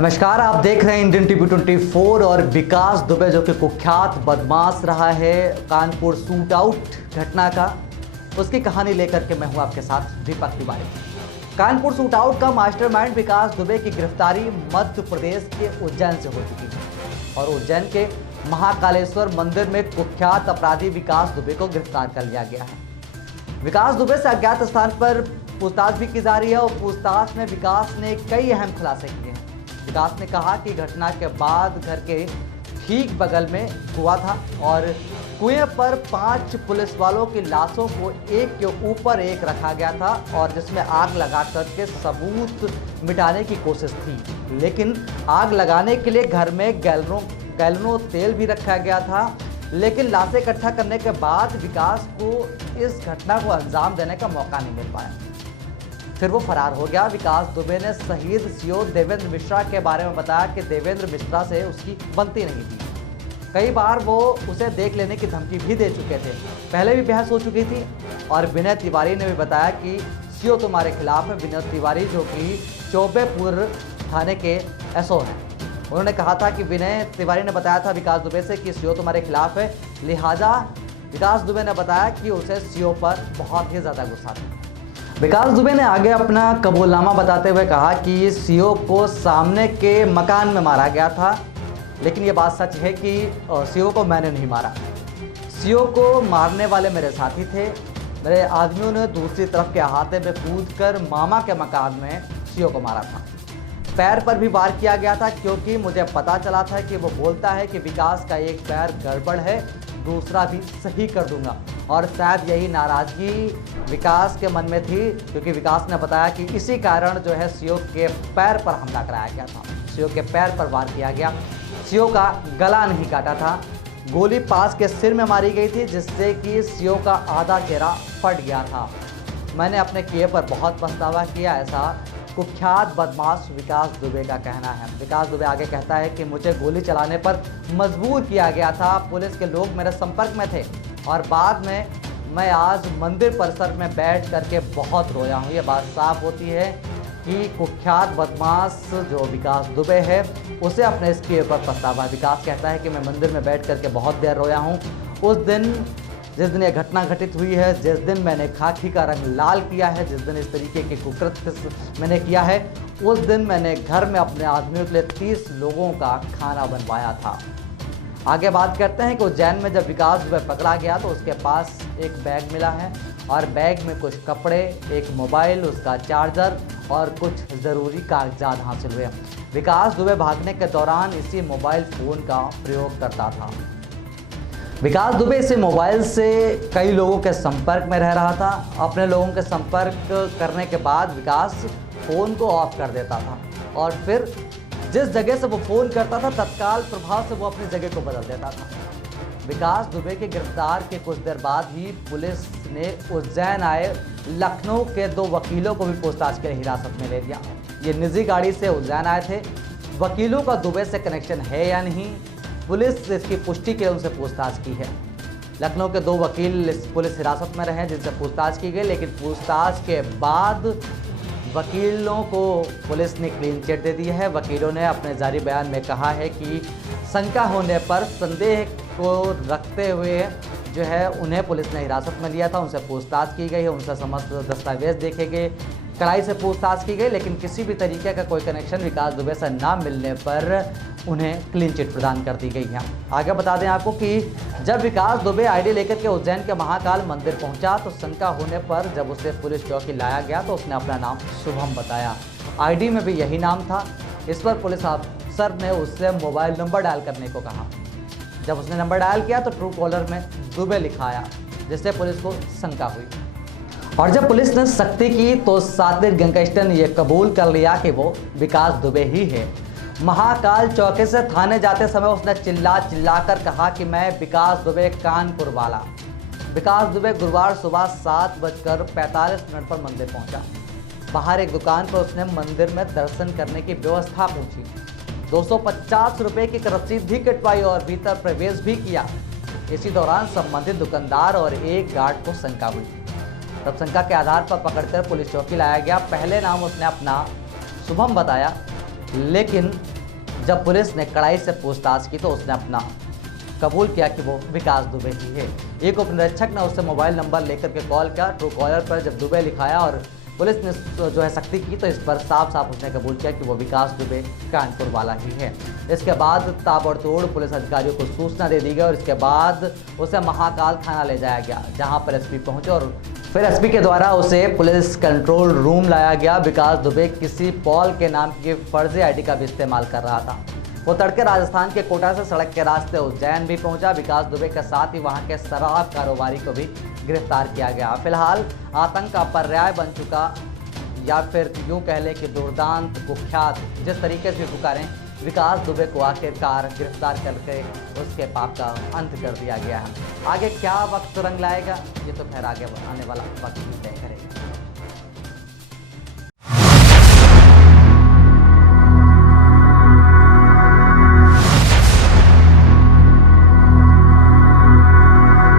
नमस्कार, आप देख रहे हैं इंडियन टीवी 24 और विकास दुबे जो कि कुख्यात बदमाश रहा है कानपुर शूट आउट घटना का, उसकी कहानी लेकर के मैं हूं आपके साथ दीपक तिवारी। कानपुर शूट आउट का मास्टरमाइंड विकास दुबे की गिरफ्तारी मध्य प्रदेश के उज्जैन से हो चुकी है और उज्जैन के महाकालेश्वर मंदिर में कुख्यात अपराधी विकास दुबे को गिरफ्तार कर लिया गया है। विकास दुबे से अज्ञात स्थान पर पूछताछ भी की जा रही है और पूछताछ में विकास ने कई अहम खुलासे किए हैं। विकास ने कहा कि घटना के बाद घर के ठीक बगल में कुआं था और कुएं पर 5 पुलिस वालों की लाशों को एक के ऊपर एक रखा गया था और जिसमें आग लगा करके सबूत मिटाने की कोशिश थी, लेकिन आग लगाने के लिए घर में गैलनों तेल भी रखा गया था। लेकिन लाशें इकट्ठा करने के बाद विकास को इस घटना को अंजाम देने का मौका नहीं मिल पाया, फिर वो फरार हो गया। विकास दुबे ने शहीद सीओ देवेंद्र मिश्रा के बारे में बताया कि देवेंद्र मिश्रा से उसकी बनती नहीं थी, कई बार वो उसे देख लेने की धमकी भी दे चुके थे, पहले भी बहस हो चुकी थी। और विनय तिवारी ने भी बताया कि सीओ तुम्हारे खिलाफ है। विनय तिवारी जो कि चौबेपुर थाने के एसओ हैं, उन्होंने कहा था कि विनय तिवारी ने बताया था विकास दुबे से कि सीओ तुम्हारे खिलाफ है, लिहाजा विकास दुबे ने बताया कि उसे सीओ पर बहुत ही ज़्यादा गुस्सा था। विकास दुबे ने आगे अपना कबूलनामा बताते हुए कहा कि सीओ को सामने के मकान में मारा गया था, लेकिन ये बात सच है कि सीओ को मैंने नहीं मारा। सीओ को मारने वाले मेरे साथी थे। मेरे आदमियों ने दूसरी तरफ के अहाते में कूदकर मामा के मकान में सीओ को मारा था। पैर पर भी वार किया गया था क्योंकि मुझे पता चला था कि वो बोलता है कि विकास का एक पैर गड़बड़ है, दूसरा भी सही कर दूंगा। और शायद यही नाराज़गी विकास के मन में थी क्योंकि विकास ने बताया कि इसी कारण जो है सीओ के पैर पर हमला कराया गया था। सीओ के पैर पर वार किया गया, सीओ का गला नहीं काटा था। गोली पास के सिर में मारी गई थी जिससे कि सीओ का आधा चेहरा फट गया था। मैंने अपने किए पर बहुत पछतावा किया, ऐसा कुख्यात बदमाश विकास दुबे का कहना है। विकास दुबे आगे कहता है कि मुझे गोली चलाने पर मजबूर किया गया था, पुलिस के लोग मेरे संपर्क में थे और बाद में मैं आज मंदिर परिसर में बैठ करके बहुत रोया हूँ। ये बात साफ होती है कि कुख्यात बदमाश जो विकास दुबे है उसे अपने इस किए पर पछतावा। विकास कहता है कि मैं मंदिर में बैठ करके बहुत देर रोया हूँ। उस दिन जिस दिन ये घटना घटित हुई है, जिस दिन मैंने खाकी का रंग लाल किया है, जिस दिन इस तरीके के कुकृत्य मैंने किया है, उस दिन मैंने घर में अपने आदमियों के लिए 30 लोगों का खाना बनवाया था। आगे बात करते हैं कि उज्जैन में जब विकास दुबे पकड़ा गया तो उसके पास एक बैग मिला है और बैग में कुछ कपड़े, एक मोबाइल, उसका चार्जर और कुछ ज़रूरी कागजात हासिल हुए। विकास दुबे भागने के दौरान इसी मोबाइल फ़ोन का प्रयोग करता था। विकास दुबे इसी मोबाइल से कई लोगों के संपर्क में रह रहा था। अपने लोगों के संपर्क करने के बाद विकास फ़ोन को ऑफ कर देता था और फिर जिस जगह से वो फ़ोन करता था तत्काल प्रभाव से वो अपनी जगह को बदल देता था। विकास दुबे के गिरफ्तार के कुछ देर बाद ही पुलिस ने उज्जैन आए लखनऊ के 2 वकीलों को भी पूछताछ के लिए हिरासत में ले लिया। ये निजी गाड़ी से उज्जैन आए थे। वकीलों का दुबे से कनेक्शन है या नहीं, पुलिस इसकी पुष्टि के लिए उनसे पूछताछ की है। लखनऊ के 2 वकील पुलिस हिरासत में रहे जिनसे पूछताछ की गई, लेकिन पूछताछ के बाद वकीलों को पुलिस ने क्लीन चिट दे दी है। वकीलों ने अपने जारी बयान में कहा है कि शंका होने पर संदेह को रखते हुए जो है उन्हें पुलिस ने हिरासत में लिया था, उनसे पूछताछ की गई है, उनसे समस्त दस्तावेज देखे गए, कड़ाई से पूछताछ की गई, लेकिन किसी भी तरीके का कोई कनेक्शन विकास दुबे से ना मिलने पर उन्हें क्लीन चिट प्रदान कर दी गई है। आगे बता दें आपको कि जब विकास दुबे आईडी लेकर के उज्जैन के महाकाल मंदिर पहुंचा तो शंका होने पर जब उसे पुलिस चौकी लाया गया तो उसने अपना नाम शुभम बताया। आईडी में भी यही नाम था। इस पर पुलिस अफसर ने उससे मोबाइल नंबर डायल करने को कहा। जब उसने नंबर डायल किया तो ट्रू कॉलर में दुबे लिखा आया, जिससे पुलिस को शंका हुई और जब पुलिस ने सख्ती की तो सात्विक गैंगस्टर ने यह कबूल कर लिया कि वो विकास दुबे ही है। महाकाल चौकी से थाने जाते समय उसने चिल्लाकर कहा कि मैं विकास दुबे कानपुर वाला। विकास दुबे गुरुवार सुबह 7:45 पर मंदिर पहुंचा। बाहर एक दुकान पर उसने मंदिर में दर्शन करने की व्यवस्था पूछी, 250 रुपये की रसीद भी कटवाई और भीतर प्रवेश भी किया। इसी दौरान संबंधित दुकानदार और एक गार्ड को शंका हुई। तब शंका के आधार पर पकड़कर पुलिस चौकी लाया गया। पहले नाम उसने अपना शुभम बताया, लेकिन जब पुलिस ने कड़ाई से पूछताछ की तो उसने अपना कबूल किया कि वो विकास दुबे ही है। एक उपनिरीक्षक ने उससे मोबाइल नंबर लेकर के कॉल किया। ट्रू कॉलर पर जब दुबे लिखाया और पुलिस ने जो है सख्ती की तो इस पर साफ साफ उसने कबूल किया कि वो विकास दुबे कानपुर वाला ही है। इसके बाद ताबड़तोड़ पुलिस अधिकारियों को सूचना दे दी गई और इसके बाद उसे महाकाल थाना ले जाया गया, जहां पर एसपी पहुंचे और फिर एसपी के द्वारा उसे पुलिस कंट्रोल रूम लाया गया। विकास दुबे किसी पॉल के नाम की फर्जी आईडी का भी इस्तेमाल कर रहा था। वो तड़के राजस्थान के कोटा से सड़क के रास्ते उज्जैन भी पहुंचा। विकास दुबे के साथ ही वहां के शराब कारोबारी को भी गिरफ्तार किया गया। फिलहाल आतंक का पर्याय बन चुका, या फिर यूं कह लें कि दुर्दांत कुख्यात, जिस तरीके से पुकारें, विकास दुबे को आखिरकार गिरफ्तार करके उसके पाप का अंत कर दिया गया है। आगे क्या वक्त रंग लाएगा ये तो खैर आगे आने वाला वक्त ही तय करेगा।